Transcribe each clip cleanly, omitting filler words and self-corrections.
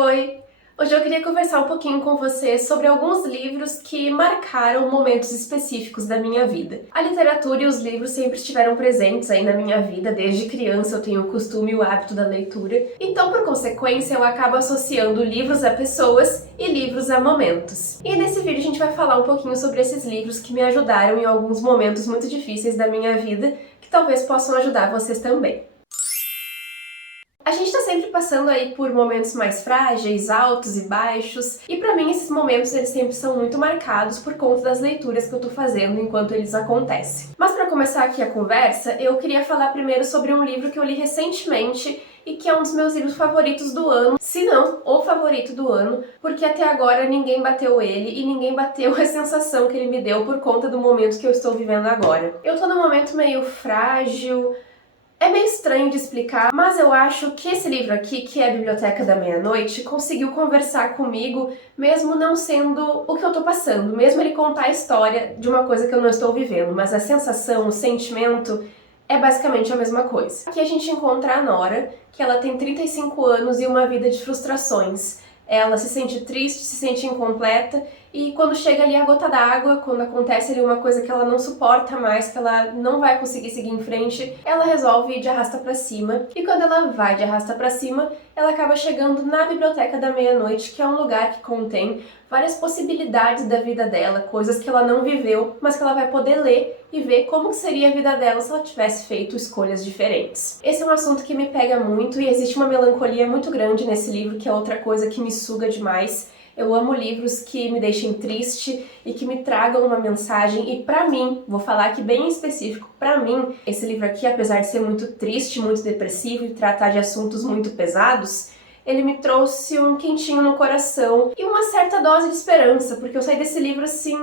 Oi! Hoje eu queria conversar um pouquinho com você sobre alguns livros que marcaram momentos específicos da minha vida. A literatura e os livros sempre estiveram presentes aí na minha vida, desde criança eu tenho o costume e o hábito da leitura, então por consequência eu acabo associando livros a pessoas e livros a momentos. E nesse vídeo a gente vai falar um pouquinho sobre esses livros que me ajudaram em alguns momentos muito difíceis da minha vida, que talvez possam ajudar vocês também. A gente tá sempre passando aí por momentos mais frágeis, altos e baixos, e pra mim esses momentos eles sempre são muito marcados por conta das leituras que eu tô fazendo enquanto eles acontecem. Mas pra começar aqui a conversa, eu queria falar primeiro sobre um livro que eu li recentemente e que é um dos meus livros favoritos do ano, se não o favorito do ano, porque até agora ninguém bateu ele e ninguém bateu a sensação que ele me deu por conta do momento que eu estou vivendo agora. Eu tô num momento meio frágil. É meio estranho de explicar, mas eu acho que esse livro aqui, que é a Biblioteca da Meia-Noite, conseguiu conversar comigo, mesmo não sendo o que eu tô passando, mesmo ele contar a história de uma coisa que eu não estou vivendo, mas a sensação, o sentimento é basicamente a mesma coisa. Aqui a gente encontra a Nora, que ela tem 35 anos e uma vida de frustrações. Ela se sente triste, se sente incompleta, e quando chega ali a gota d'água, quando acontece ali uma coisa que ela não suporta mais, que ela não vai conseguir seguir em frente, ela resolve ir de arrasta pra cima. E quando ela vai de arrasta pra cima, ela acaba chegando na Biblioteca da Meia-Noite, que é um lugar que contém várias possibilidades da vida dela, coisas que ela não viveu, mas que ela vai poder ler e ver como seria a vida dela se ela tivesse feito escolhas diferentes. Esse é um assunto que me pega muito e existe uma melancolia muito grande nesse livro, que é outra coisa que me suga demais. Eu amo livros que me deixem triste e que me tragam uma mensagem, e pra mim, vou falar aqui bem em específico, pra mim, esse livro aqui, apesar de ser muito triste, muito depressivo e tratar de assuntos muito pesados, ele me trouxe um quentinho no coração e uma certa dose de esperança, porque eu saí desse livro assim,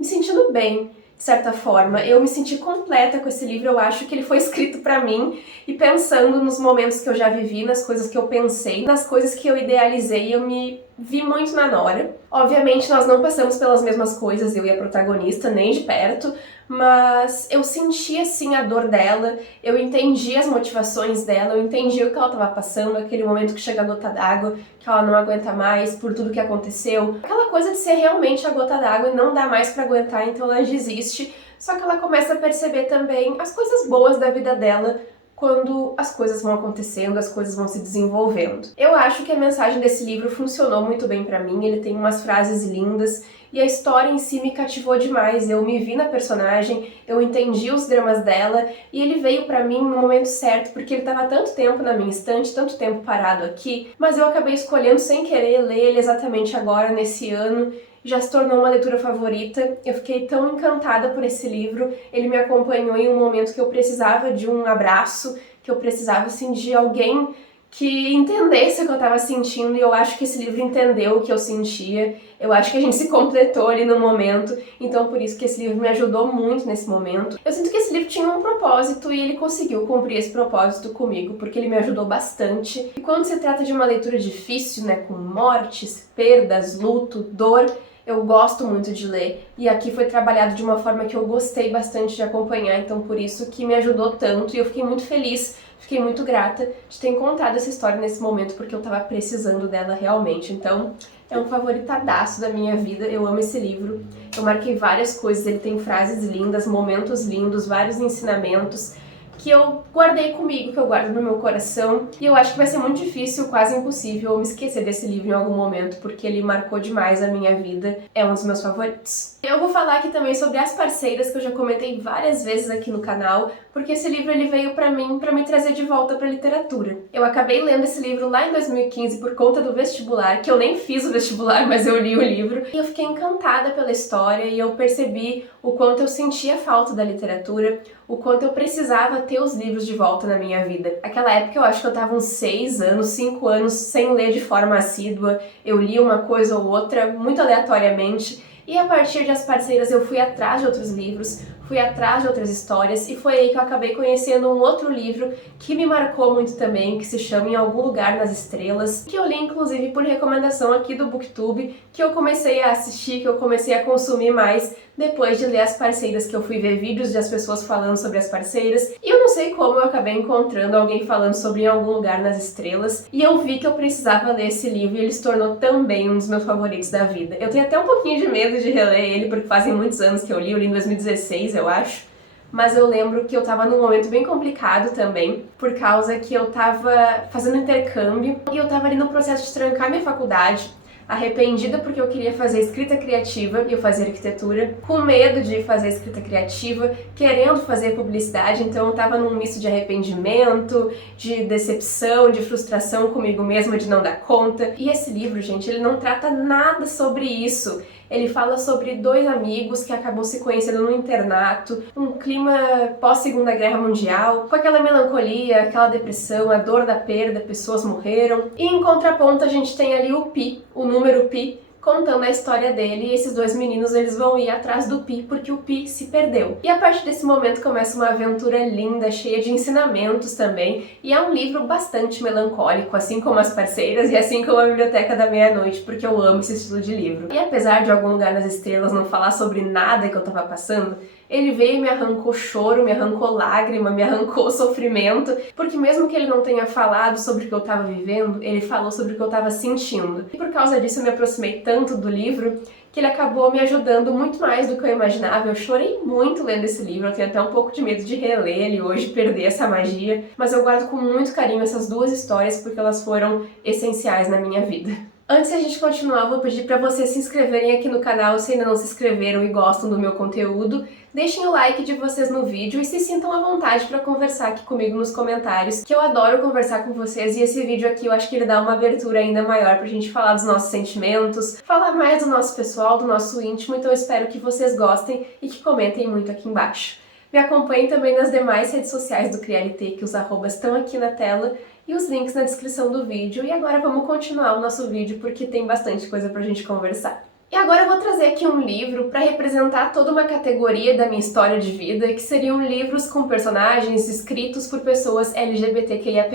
me sentindo bem. De certa forma, eu me senti completa com esse livro, eu acho que ele foi escrito pra mim, e pensando nos momentos que eu já vivi, nas coisas que eu pensei, nas coisas que eu idealizei, eu me vi muito na Nora. Obviamente nós não passamos pelas mesmas coisas, eu e a protagonista, nem de perto, mas eu senti assim a dor dela, eu entendi as motivações dela, eu entendi o que ela estava passando, aquele momento que chega a gota d'água, que ela não aguenta mais por tudo que aconteceu. Aquela coisa de ser realmente a gota d'água e não dá mais pra aguentar, então ela desiste. Só que ela começa a perceber também as coisas boas da vida dela quando as coisas vão acontecendo, as coisas vão se desenvolvendo. Eu acho que a mensagem desse livro funcionou muito bem pra mim, ele tem umas frases lindas e a história em si me cativou demais. Eu me vi na personagem, eu entendi os dramas dela e ele veio pra mim no momento certo, porque ele tava tanto tempo na minha estante, tanto tempo parado aqui, mas eu acabei escolhendo sem querer ler ele exatamente agora, nesse ano. Já se tornou uma leitura favorita. Eu fiquei tão encantada por esse livro, ele me acompanhou em um momento que eu precisava de um abraço, que eu precisava assim de alguém que entendesse o que eu tava sentindo, e eu acho que esse livro entendeu o que eu sentia. Eu acho que a gente se completou ali no momento, então por isso que esse livro me ajudou muito nesse momento. Eu sinto que esse livro tinha um propósito e ele conseguiu cumprir esse propósito comigo, porque ele me ajudou bastante. E quando se trata de uma leitura difícil, né, com mortes, perdas, luto, dor, eu gosto muito de ler, e aqui foi trabalhado de uma forma que eu gostei bastante de acompanhar, então por isso que me ajudou tanto, e eu fiquei muito feliz, fiquei muito grata de ter encontrado essa história nesse momento, porque eu tava precisando dela realmente. Então é um favoritadaço da minha vida, eu amo esse livro, eu marquei várias coisas, ele tem frases lindas, momentos lindos, vários ensinamentos, que eu guardei comigo, que eu guardo no meu coração, e eu acho que vai ser muito difícil, quase impossível, eu me esquecer desse livro em algum momento, porque ele marcou demais a minha vida, é um dos meus favoritos. Eu vou falar aqui também sobre As Parceiras, que eu já comentei várias vezes aqui no canal, porque esse livro ele veio pra mim, pra me trazer de volta pra literatura. Eu acabei lendo esse livro lá em 2015 por conta do vestibular, que eu nem fiz o vestibular, mas eu li o livro, e eu fiquei encantada pela história, e eu percebi o quanto eu sentia falta da literatura, o quanto eu precisava ter os livros de volta na minha vida. Aquela época eu acho que eu tava uns 6 anos, 5 anos sem ler de forma assídua, eu li uma coisa ou outra muito aleatoriamente, e a partir de As Parceiras eu fui atrás de outros livros, fui atrás de outras histórias, e foi aí que eu acabei conhecendo um outro livro que me marcou muito também, que se chama Em Algum Lugar nas Estrelas, que eu li inclusive por recomendação aqui do BookTube, que eu comecei a assistir, que eu comecei a consumir mais depois de ler As Parceiras, que eu fui ver vídeos das pessoas falando sobre As Parceiras, e eu não sei sei como eu acabei encontrando alguém falando sobre Em Algum Lugar nas Estrelas, e eu vi que eu precisava ler esse livro e ele se tornou também um dos meus favoritos da vida. Eu tenho até um pouquinho de medo de reler ele, porque fazem muitos anos que eu li em 2016, eu acho. Mas eu lembro que eu tava num momento bem complicado também, por causa que eu tava fazendo intercâmbio e eu tava ali no processo de trancar minha faculdade, arrependida porque eu queria fazer escrita criativa e eu fazia arquitetura, com medo de fazer escrita criativa, querendo fazer publicidade, então eu tava num misto de arrependimento, de decepção, de frustração comigo mesma de não dar conta. E esse livro, gente, ele não trata nada sobre isso. Ele fala sobre dois amigos que acabam se conhecendo no internato, um clima pós-Segunda Guerra Mundial, com aquela melancolia, aquela depressão, a dor da perda, pessoas morreram. E em contraponto a gente tem ali o Pi, o número Pi, contando a história dele, e esses dois meninos eles vão ir atrás do Pi porque o Pi se perdeu. E a partir desse momento começa uma aventura linda, cheia de ensinamentos também, e é um livro bastante melancólico, assim como As Parceiras e assim como A Biblioteca da Meia-Noite, porque eu amo esse estilo de livro. E apesar de Algum Lugar nas Estrelas não falar sobre nada que eu tava passando, ele veio e me arrancou choro, me arrancou lágrima, me arrancou sofrimento, porque mesmo que ele não tenha falado sobre o que eu tava vivendo, ele falou sobre o que eu tava sentindo. E por causa disso eu me aproximei tanto do livro que ele acabou me ajudando muito mais do que eu imaginava. Eu chorei muito lendo esse livro, eu tenho até um pouco de medo de reler ele hoje, perder essa magia, mas eu guardo com muito carinho essas duas histórias porque elas foram essenciais na minha vida. Antes de a gente continuar, eu vou pedir para vocês se inscreverem aqui no canal se ainda não se inscreveram e gostam do meu conteúdo. Deixem o like de vocês no vídeo e se sintam à vontade para conversar aqui comigo nos comentários, que eu adoro conversar com vocês e esse vídeo aqui eu acho que ele dá uma abertura ainda maior pra gente falar dos nossos sentimentos, falar mais do nosso pessoal, do nosso íntimo, então eu espero que vocês gostem e que comentem muito aqui embaixo. Me acompanhem também nas demais redes sociais do Criarte, que os arrobas estão aqui na tela e os links na descrição do vídeo. E agora vamos continuar o nosso vídeo porque tem bastante coisa pra gente conversar. E agora eu vou trazer aqui um livro para representar toda uma categoria da minha história de vida, que seriam livros com personagens escritos por pessoas LGBTQIAP+,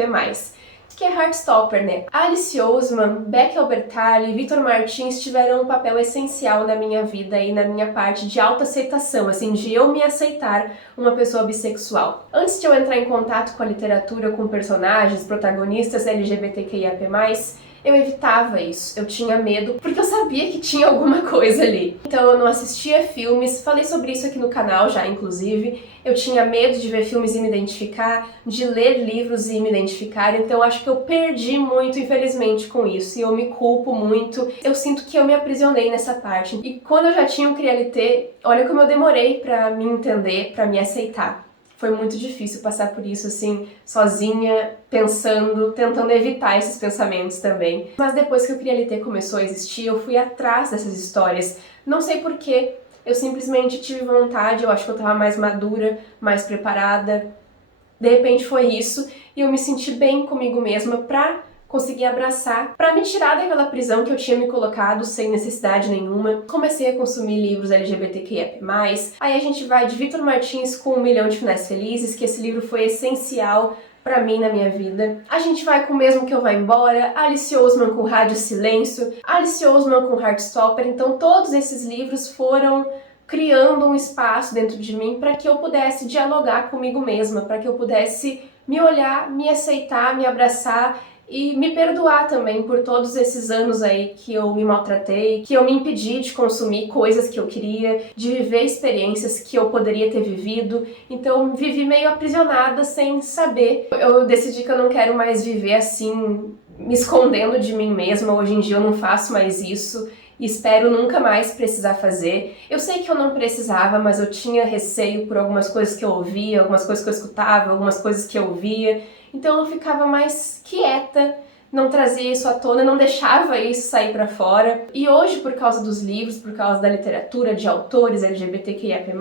que é Heartstopper, né? Alice Oseman, Becky Albertalli e Victor Martins tiveram um papel essencial na minha vida e na minha parte de autoaceitação, assim, de eu me aceitar uma pessoa bissexual. Antes de eu entrar em contato com a literatura, com personagens, protagonistas LGBTQIAP+, eu evitava isso, eu tinha medo, porque eu sabia que tinha alguma coisa ali. Então eu não assistia filmes, falei sobre isso aqui no canal já, inclusive. Eu tinha medo de ver filmes e me identificar, de ler livros e me identificar, então acho que eu perdi muito, infelizmente, com isso, e eu me culpo muito. Eu sinto que eu me aprisionei nessa parte. E quando eu já tinha o Crialité, olha como eu demorei pra me entender, pra me aceitar. Foi muito difícil passar por isso, assim, sozinha, pensando, tentando evitar esses pensamentos também. Mas depois que o Crialité começou a existir, eu fui atrás dessas histórias. Não sei porquê, eu simplesmente tive vontade, eu acho que eu tava mais madura, mais preparada. De repente foi isso, e eu me senti bem comigo mesma pra conseguir abraçar, pra me tirar daquela prisão que eu tinha me colocado sem necessidade nenhuma. Comecei a consumir livros LGBTQIA+, aí a gente vai de Victor Martins com 1 Milhão de Finais Felizes, que esse livro foi essencial pra mim na minha vida. A gente vai com Mesmo Que Eu Vá Embora, Alice Oseman com Rádio Silêncio, Alice Oseman com Heartstopper, então todos esses livros foram criando um espaço dentro de mim para que eu pudesse dialogar comigo mesma, para que eu pudesse me olhar, me aceitar, me abraçar e me perdoar também por todos esses anos aí que eu me maltratei, que eu me impedi de consumir coisas que eu queria, de viver experiências que eu poderia ter vivido. Então vivi meio aprisionada sem saber. Eu decidi que eu não quero mais viver assim, me escondendo de mim mesma. Hoje em dia eu não faço mais isso. E espero nunca mais precisar fazer. Eu sei que eu não precisava, mas eu tinha receio por algumas coisas que eu ouvia, algumas coisas que eu escutava, algumas coisas que eu via. Então eu ficava mais quieta, não trazia isso à tona, não deixava isso sair pra fora. E hoje, por causa dos livros, por causa da literatura, de autores LGBTQIAP+,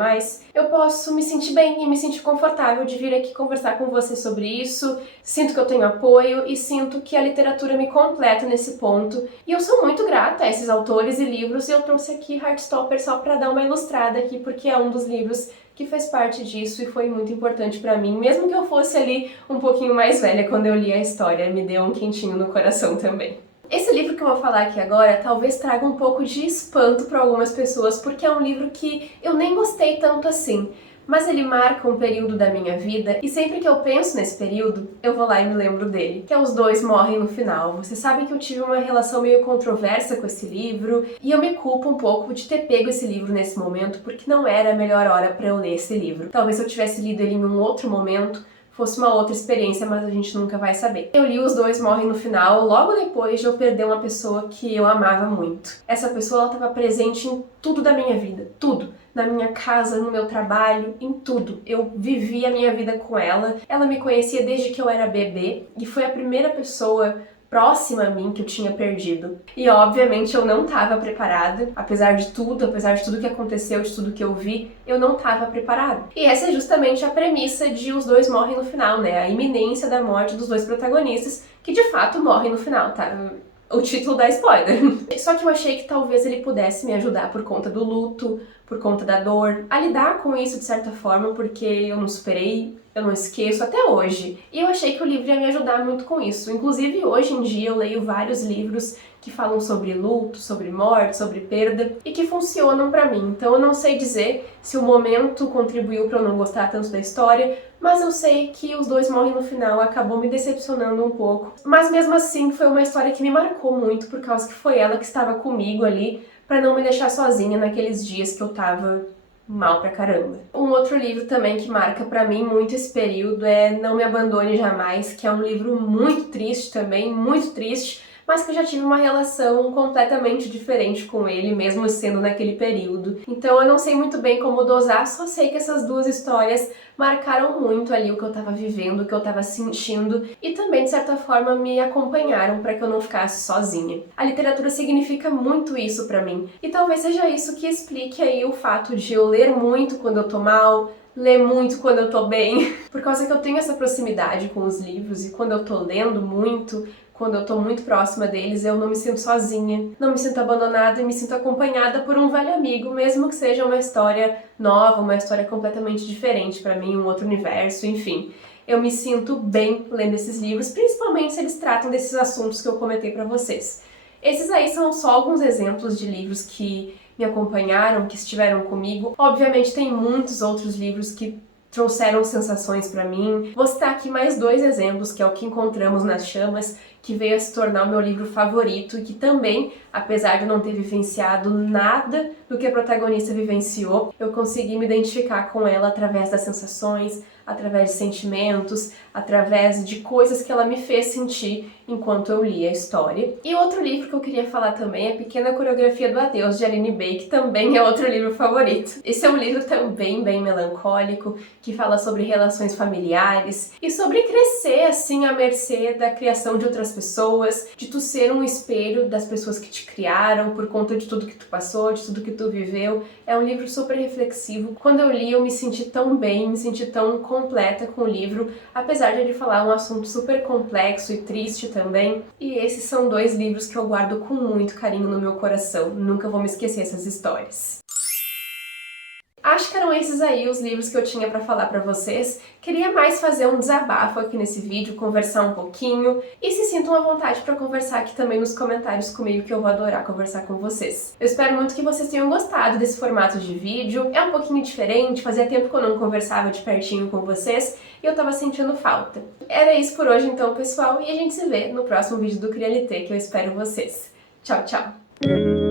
eu posso me sentir bem e me sentir confortável de vir aqui conversar com você sobre isso. Sinto que eu tenho apoio e sinto que a literatura me completa nesse ponto. E eu sou muito grata a esses autores e livros, e eu trouxe aqui Heartstopper só pra dar uma ilustrada aqui, porque é um dos livros que fez parte disso e foi muito importante pra mim, mesmo que eu fosse ali um pouquinho mais velha quando eu li a história, me deu um quentinho no coração também. Esse livro que eu vou falar aqui agora talvez traga um pouco de espanto para algumas pessoas, porque é um livro que eu nem gostei tanto assim. mas ele marca um período da minha vida e sempre que eu penso nesse período, eu vou lá e me lembro dele, que é Os Dois Morrem no Final. Você sabe que eu tive uma relação meio controversa com esse livro e eu me culpo um pouco de ter pego esse livro nesse momento porque não era a melhor hora para eu ler esse livro. Talvez se eu tivesse lido ele em um outro momento, fosse uma outra experiência, mas a gente nunca vai saber. Eu li Os Dois Morrem no Final logo depois de eu perder uma pessoa que eu amava muito. Essa pessoa estava presente em tudo da minha vida, tudo. Na minha casa, no meu trabalho, em tudo. Eu vivi a minha vida com ela. Ela me conhecia desde que eu era bebê e foi a primeira pessoa próxima a mim que eu tinha perdido. E obviamente eu não estava preparada, apesar de tudo que aconteceu, de tudo que eu vi, eu não estava preparada. E essa é justamente a premissa de Os Dois Morrem no Final, né? A iminência da morte dos dois protagonistas, que de fato morrem no final, tá? O título dá spoiler. Só que eu achei que talvez ele pudesse me ajudar por conta do luto, por conta da dor, a lidar com isso de certa forma, porque eu não superei, eu não esqueço até hoje. E eu achei que o livro ia me ajudar muito com isso. Inclusive, hoje em dia eu leio vários livros que falam sobre luto, sobre morte, sobre perda e que funcionam pra mim. Então eu não sei dizer se o momento contribuiu pra eu não gostar tanto da história, mas eu sei que Os Dois Morrem no Final acabou me decepcionando um pouco. Mas mesmo assim foi uma história que me marcou muito por causa que foi ela que estava comigo ali pra não me deixar sozinha naqueles dias que eu tava mal pra caramba. Um outro livro também que marca pra mim muito esse período é Não Me Abandone Jamais, que é um livro muito triste também, muito triste, mas que eu já tive uma relação completamente diferente com ele, mesmo sendo naquele período. Então eu não sei muito bem como dosar, só sei que essas duas histórias marcaram muito ali o que eu tava vivendo, o que eu tava sentindo e também, de certa forma, me acompanharam para que eu não ficasse sozinha. A literatura significa muito isso pra mim e talvez seja isso que explique aí o fato de eu ler muito quando eu tô mal, ler muito quando eu tô bem, por causa que eu tenho essa proximidade com os livros e quando eu tô lendo muito, quando eu tô muito próxima deles, eu não me sinto sozinha, não me sinto abandonada e me sinto acompanhada por um velho amigo, mesmo que seja uma história nova, uma história completamente diferente pra mim, um outro universo, enfim. Eu me sinto bem lendo esses livros, principalmente se eles tratam desses assuntos que eu comentei pra vocês. Esses aí são só alguns exemplos de livros que me acompanharam, que estiveram comigo. Obviamente tem muitos outros livros que trouxeram sensações pra mim. Vou citar aqui mais dois exemplos, que é O Que Encontramos nas Chamas, que veio a se tornar o meu livro favorito e que também, apesar de não ter vivenciado nada do que a protagonista vivenciou, eu consegui me identificar com ela através das sensações, através de sentimentos, através de coisas que ela me fez sentir enquanto eu li a história. E outro livro que eu queria falar também é Pequena Coreografia do Adeus, de Aline Bay, que também é outro livro favorito. Esse é um livro também bem melancólico, que fala sobre relações familiares e sobre crescer assim à mercê da criação de outras pessoas, de tu ser um espelho das pessoas que te criaram por conta de tudo que tu passou, de tudo que tu viveu. É um livro super reflexivo. Quando eu li, eu me senti tão bem, me senti tão completa com o livro, apesar de ele falar um assunto super complexo e triste também. E esses são dois livros que eu guardo com muito carinho no meu coração. Nunca vou me esquecer essas histórias. Acho que eram esses aí os livros que eu tinha pra falar pra vocês. Queria mais fazer um desabafo aqui nesse vídeo, conversar um pouquinho. E se sintam à vontade pra conversar aqui também nos comentários comigo, que eu vou adorar conversar com vocês. Eu espero muito que vocês tenham gostado desse formato de vídeo. É um pouquinho diferente, fazia tempo que eu não conversava de pertinho com vocês e eu tava sentindo falta. Era isso por hoje então, pessoal, e a gente se vê no próximo vídeo do Crialité, que eu espero vocês. Tchau, tchau!